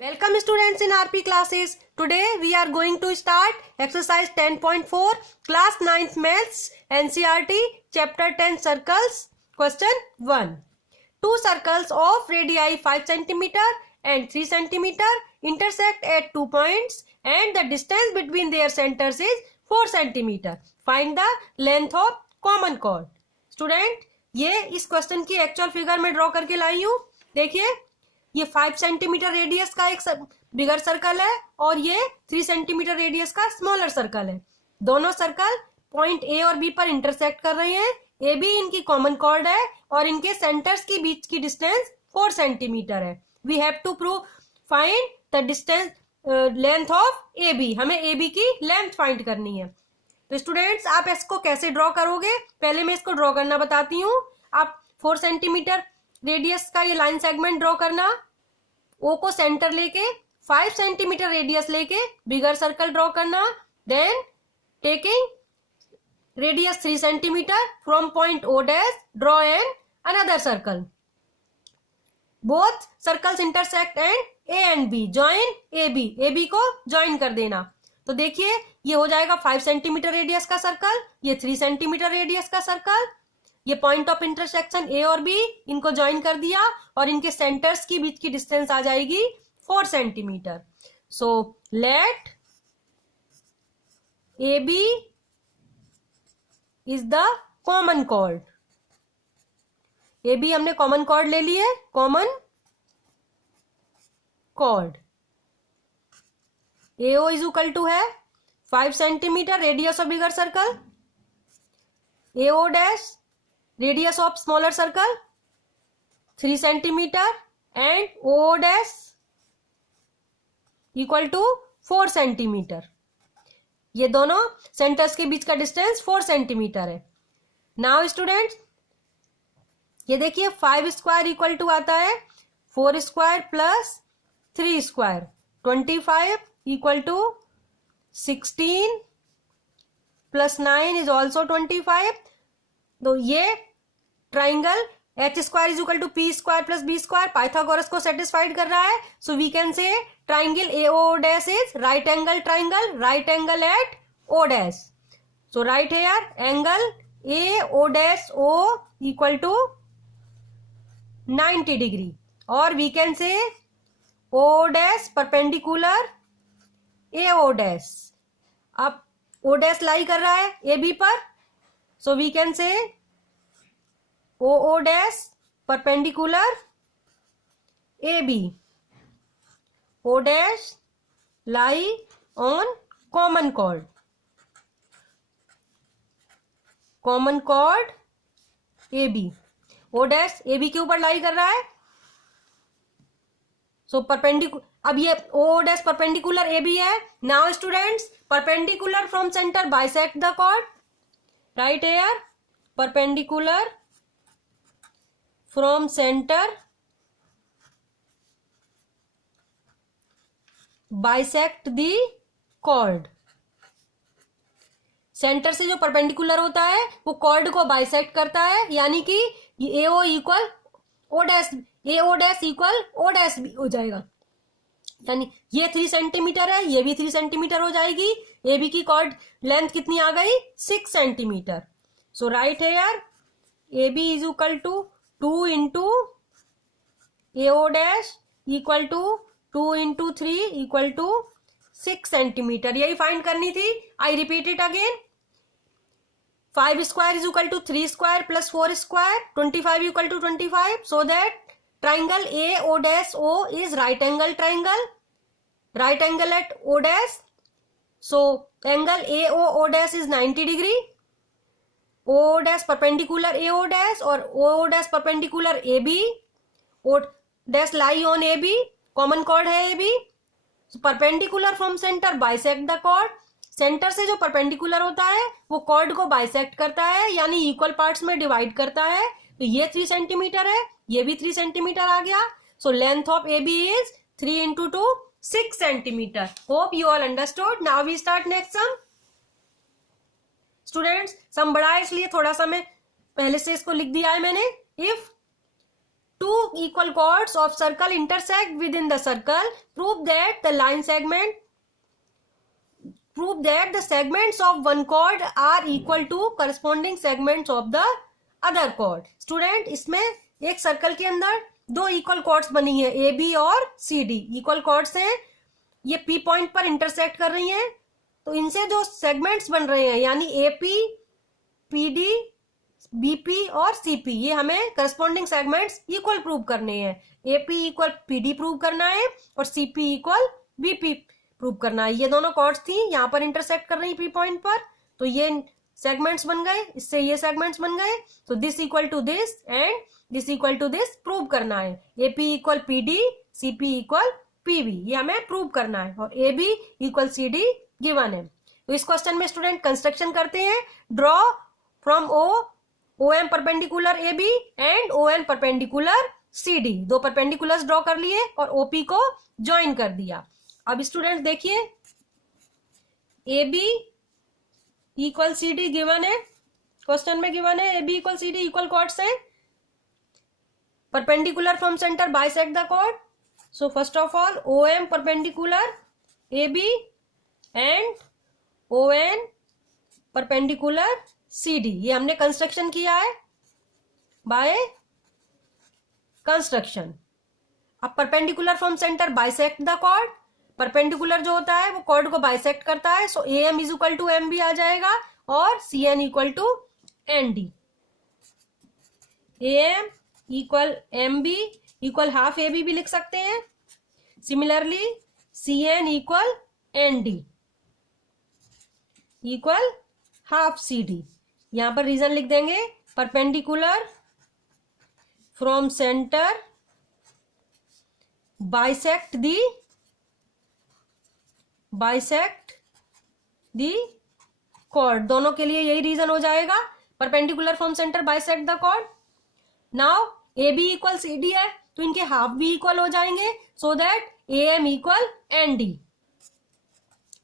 Welcome students in RP classes. Today we are going to start exercise 10.4 class 9th maths NCERT chapter 10 circles. Question 1. Two circles of radii 5 cm and 3 cm intersect at 2 points and the distance between their centers is 4 cm. Find the length of common chord. Student, ये इस question की actual figure में draw करके लाई हूँ. देखिए, ये 5 centimetre radius का एक बिगर सर्कल है और ये 3 सेंटीमीटर रेडियस का स्मॉलर सर्कल है. दोनों सर्कल पॉइंट ए और बी पर इंटरसेक्ट कर रहे हैं. ए बी इनकी कॉमन कॉर्ड है और इनके सेंटर्स के बीच की डिस्टेंस 4 सेंटीमीटर है. We have to prove find the distance length of A B. हमें ए बी की लेंथ फाइंड करनी है. तो स्टूडेंट्स, आप इसको कैसे ड्रॉ करोगे? पहले मैं इसको ड्रॉ करना बताती हूँ. आप 4 सेंटीमीटर रेडियस का ये लाइन सेगमेंट ड्रॉ करना. ओ को सेंटर लेके 5 सेंटीमीटर रेडियस लेके बिगर सर्कल ड्रॉ करना. Then taking radius 3 centimetre from point O dash draw an another circle. Both circles intersect and A and B. Join A B. A B को join कर देना. तो देखिए, ये हो जाएगा 5 सेंटीमीटर रेडियस का सर्कल, ये 3 सेंटीमीटर रेडियस का सर्कल. ये पॉइंट ऑफ इंटरसेक्शन ए और बी, इनको ज्वाइन कर दिया और इनके सेंटर्स की बीच की डिस्टेंस आ जाएगी 4 centimetre. So let A B is the common chord. A B हमने कॉमन कॉर्ड ले ली है. Common chord AO is equal to है 5 centimetre radius of bigger circle, AO dash radius of smaller circle 3 centimetre and O dash equal to 4 centimetre. ये दोनों centres के बीच का डिस्टेंस 4 सेंटीमीटर है. नाउ स्टूडेंट्स, ये देखिए 5 स्क्वायर इक्वल टू आता है 4 square plus 3 square. 25 equal to 16 प्लस 9 इज ऑल्सो 25. तो ये triangle H square is equal to P square plus B square Pythagoras को सेटिस्फाइड कर रहा है. So we can say triangle AO dash is right angle triangle, right angle at O dash. So right here angle AO dash O equal to 90 degree. और we can say O dash perpendicular AO dash. अब O dash lie कर रहा है AB पर. So we can say OO dash perpendicular AB. O dash lie on common chord. Common chord AB. O dash AB के ऊपर लाई कर रहा है. सो परपेंडिकुलर, अब ये O डैश परपेंडिकुलर AB है. Now students, perpendicular from centre bisect the chord. Right here perpendicular from centre bisect the chord. Centre से जो परपेंडिकुलर होता है वो कॉर्ड को बाइसेक्ट करता है, यानी कि AO equal O dash, AO dash equal O dash भी हो जाएगा. यानी ये 3 सेंटीमीटर है, ये भी 3 सेंटीमीटर हो जाएगी. AB की कॉर्ड लेंथ कितनी आ गई? 6 centimetre. So right here AB is equal to 2 into AO dash equal to 2 into 3 equal to 6 centimetre. यही फाइंड करनी थी. I repeat it again. 5 square is equal to 3 square plus 4 square. 25 equal to 25. So that triangle AO dash O is right angle triangle, right angle at O dash. So angle AO dash is 90 degree. O dash perpendicular AO dash और O dash perpendicular AB. O dash lie on AB. Common chord है AB. So perpendicular from center bisect the chord. Centre से जो perpendicular होता है वो chord को bisect करता है, यानी इक्वल पार्ट्स में डिवाइड करता है. तो ये 3 सेंटीमीटर है, ये भी 3 सेंटीमीटर आ गया. So length of AB is 3 into 2 6 centimetre. Hope you all understood. Now we start next sum. Students, sum बड़ा है इसलिए थोड़ा सा मैं पहले से इसको लिख दिया है मैंने. If two equal chords of circle intersect within the circle, prove that the segments of one chord are equal to corresponding segments of the other chord. Student, इसमें एक सर्कल के अंदर दो इक्वल कॉर्ड्स बनी है, ए बी और सी D equal chords हैं, ये पी पॉइंट पर इंटरसेक्ट कर रही हैं, तो इनसे जो सेगमेंट्स बन रहे हैं यानी एपी, पीडी, बीपी और सीपी, ये हमें करस्पॉन्डिंग सेगमेंट्स इक्वल प्रूव करने हैं। एपी इक्वल पीडी प्रूव करना है और सीपी इक्वल बीपी प्रूव करना है। ये दोनों कॉर्ड्स थी, यहाँ पर इंटरसेक्ट कर रही पी पॉइंट पर, तो ये सेगमेंट्स बन गए, इससे ये सेगमेंट्स बन गए। तो this equal to this and this equal to this prove करना है। AP equal PD, CP equal PB, ये हमें प्रूव करना है। और A B equal C D given है। तो इस क्वेश्चन में स्टूडेंट कंस्ट्रक्शन करते हैं। Draw from O M perpendicular A B and O N perpendicular C D, दो परपेंडिकुलर्स ड्रॉ कर लिए और ओपी को ज्वाइन कर दिया। अब स्टूडेंट देखिए, A B equal C D given है, क्वेश्चन में गिवन है A B equal C D equal chords है, perpendicular from centre bisect the chord. So first of all O M perpendicular A B and O N perpendicular C D, ये हमने construction किया है by construction. अब perpendicular from centre bisect the chord, perpendicular जो होता है वो chord को बाइसेक्ट करता है, so A M is equal to M B आ जाएगा और C N equal to N D. A M equal M B equal half A B भी लिख सकते हैं। Similarly C N equal N D equal half C D. यहां पर reason लिख देंगे, perpendicular from centre bisect the chord, दोनों के लिए यही रीजन हो जाएगा, perpendicular from centre bisect the chord. Now A B equal C D है तो इनके हाफ भी इक्वल हो जाएंगे, so that A M equal N D,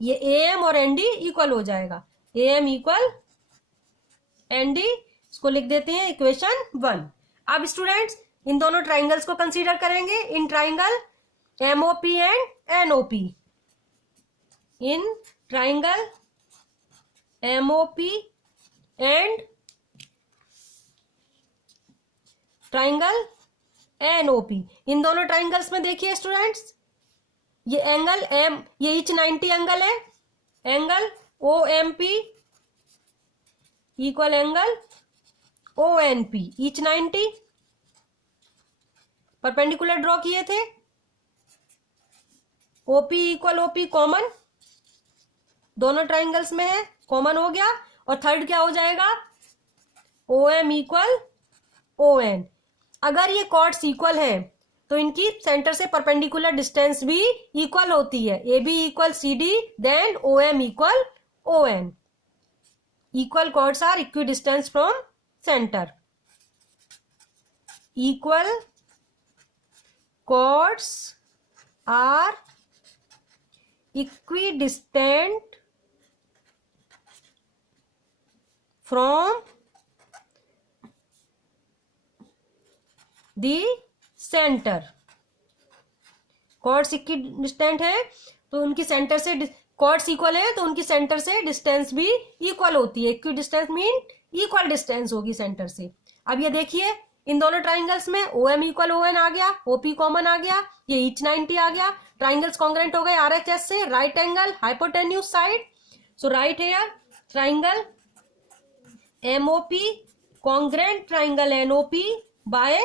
ये ए एम और एन डी इक्वल हो जाएगा, A M equal N D, इसको लिख देते हैं इक्वेशन 1। अब स्टूडेंट्स इन दोनों ट्राइंगल्स को कंसीडर करेंगे, in triangle MOP and NOP, in triangle MOP and triangle NOP. इन दोनों ट्राइंगल्स में देखिए स्टूडेंट्स, ये एंगल एम, ये ईच 90 एंगल है, angle O M P equal angle O N P, each 90 perpendicular draw किए थे। ओपी इक्वल ओपी कॉमन दोनों ट्राइंगल्स में है, कॉमन हो गया। और थर्ड क्या हो जाएगा, O M equal O N. अगर ये कॉर्ड्स इक्वल हैं तो इनकी सेंटर से परपेंडिकुलर डिस्टेंस भी इक्वल होती है, A B equal C D then O M equal O N. Equal chords are equidistance from centre, equal chords are equidistant from the center। chords equidistant है तो उनकी centre से, chords equal है तो उनकी centre से distance भी equal होती है, इक्विडिस्टेंस मीन इक्वल डिस्टेंस होगी सेंटर से। अब ये देखिए इन दोनों ट्राइंगल्स में O M equal O N आ गया, ओपी कॉमन आ गया, ये ईच 90 आ गया, ट्राइंगल्स कॉन्ग्रेंट हो गए आरएचएस से, right angle hypotenuse side, so right here triangle MOP congruent triangle NOP by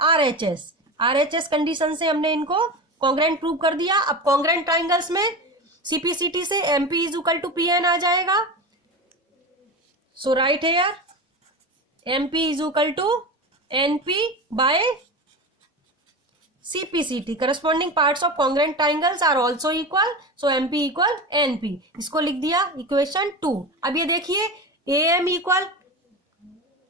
RHS. RHS condition से हमने इनको कॉन्ग्रेंट प्रूव कर दिया। अब कॉन्ग्रेंट ट्राइंगल्स में सीपीसीटी से MP is equal to PN आ जाएगा, so right here MP is equal to NP by CPCT। corresponding parts of congruent triangles are also equal, so MP equal NP। इसको लिख दिया इक्वेशन 2। अब ये देखिए AM equal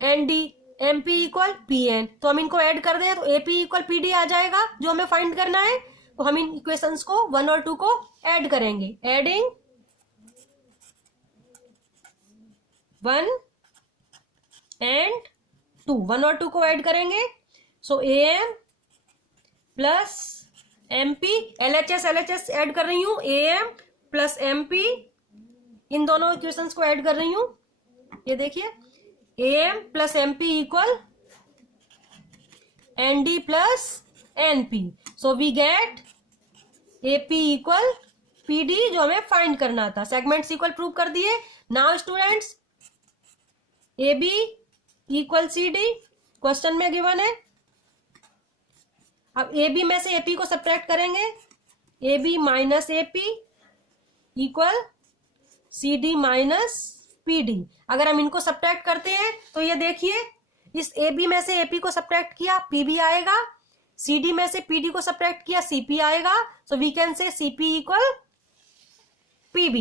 ND, MP equal PN, तो हम इनको ऐड कर दें तो AP इक्वल PD आ जाएगा जो हमें फाइंड करना है। तो हम इन इक्वेशंस को 1 और 2 को ऐड करेंगे, एडिंग 1 एंड 2, 1 और 2 को ऐड करेंगे, सो AM plus MP, LHS add कर रही हूं, AM प्लस MP, इन दोनों इक्वेशंस को ऐड कर रही हूं। ये देखिए AM plus MP equal ND plus NP, so we get AP equal PD, जो हमें फाइंड करना था। सेगमेंट्स इक्वल प्रूव कर दिए। Now students AB equal CD question में गिवन है। अब AB में से AP को सब्ट्रैक्ट करेंगे, AB minus AP equal CD minus PD। अगर हम इनको सब्ट्रैक्ट करते हैं तो ये देखिए, इस AB में से AP को सब्ट्रैक्ट किया PB आएगा, CD में से PD को सब्ट्रैक्ट किया CP आएगा। So we can say CP equal PB,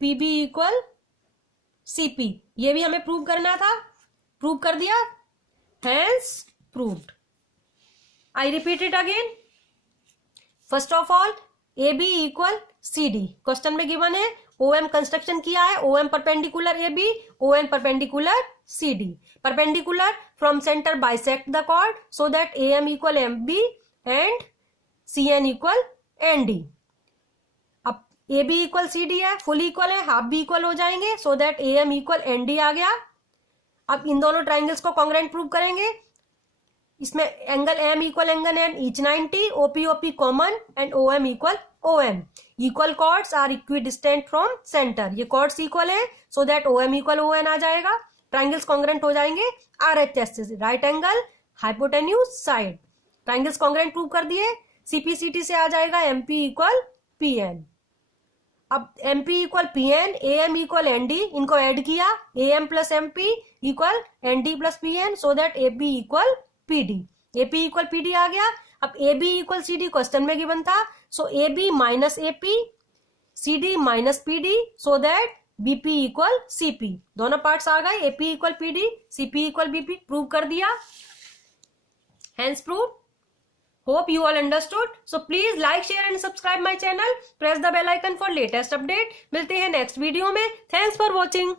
PB equal CP। ये भी हमें प्रूव करना था, प्रूव कर दिया, hence proved. I repeat it again. First of all AB equal CD question में गिवन है, OM कंस्ट्रक्शन किया है, OM perpendicular AB, ON perpendicular CD, perpendicular from centre bisect the chord so that AM equal MB and CN equal ND। अब AB equal CD है, full equal है, half भी equal हो जाएंगे so that AM equal ND आ गया। अब इन दोनों ट्राइंगल्स को कॉन्ग्रुएंट प्रूव करेंगे। इसमें angle M equal angle N each 90, OP common and OM equal OM। Equal chords are equidistant from centre, ये कॉर्ड्स इक्वल है so that OM equal ON आ जाएगा। ट्राइंगल्स कॉन्ग्रुएंट हो जाएंगे RHS से, right angle hypotenuse side. Triangles congruent prove कर दिए। CPCT से आ जाएगा MP इक्वल PN। अब MP equal PN, AM equal ND, इनको ऐड किया, AM plus MP equal ND plus PN so that AB equal PD। AP equal PD आ गया। अब AB इक्वल CD क्वेश्चन में गिवन था, so AB minus AP, CD minus PD so that BP equal CP। दोनों parts आ गए, AP equal PD, CP equal BP, prove कर दिया, hence prove. Hope you all understood. So please like, share and subscribe my channel. Press the bell icon for latest update. मिलते हैं next video में। Thanks for watching.